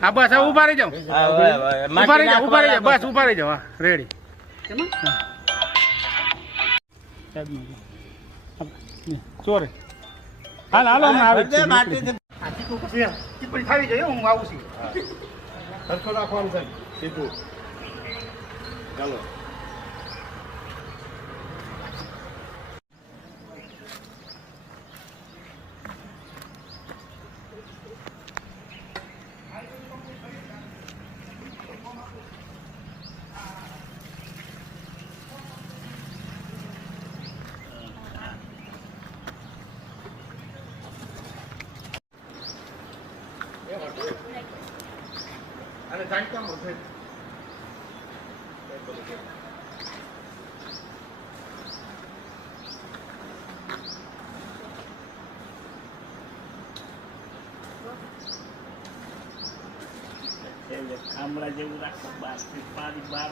હા બસ હવે ઊભા રહી જાઓ. ઊભા રહી જાઓ ઊભા રહી જાઓ બસ ઊભા રહી જાઓ હા રેડી ચોરે. હાલ હાલો હમણાં આવે જાય હું આવું છું. સરખું રાખવાનું સાહેબ સીધું. ચાલો. અને જાણતા મળશે થાંભલા જેવું રાખો બાર બાર